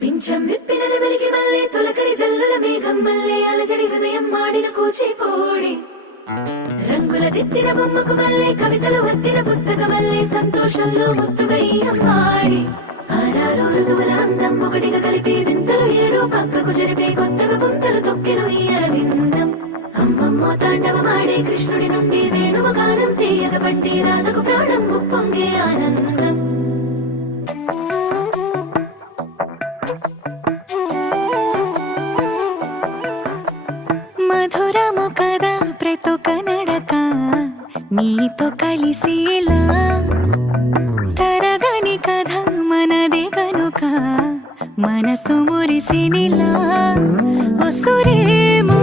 పింఛం విప్పిన నెమలికి మల్లె తొలకరి జల్లుల మేఘం మల్లె అలజడి హృదయం మాడిన కూచిపోడి రంగుల దిద్దిన బొమ్మకు మల్లె కవితలు వద్దిన పుస్తక మల్లె సంతోషంలో ముద్దుగా ఈ అమ్మాడి ఆరారు ఋతువుల అందం ఒకటిగా కలిపి వింతలు ఏడు పక్కకు జరిపే కొత్తగా పుంతలు తొక్కెను ఈ అరవిందం అమ్మమ్మో తాండవమాడే కృష్ణుడి నుండి వేణువ గానం తీయగ పండి రాధకు ప్రాణం ముప్పొంగే ఆనందం మధురము కదా ప్రతొక నడక నీతో కలిసేలా తరగని కథ మనదే కనుక మనసు మురిసినిలా ఉసురేమో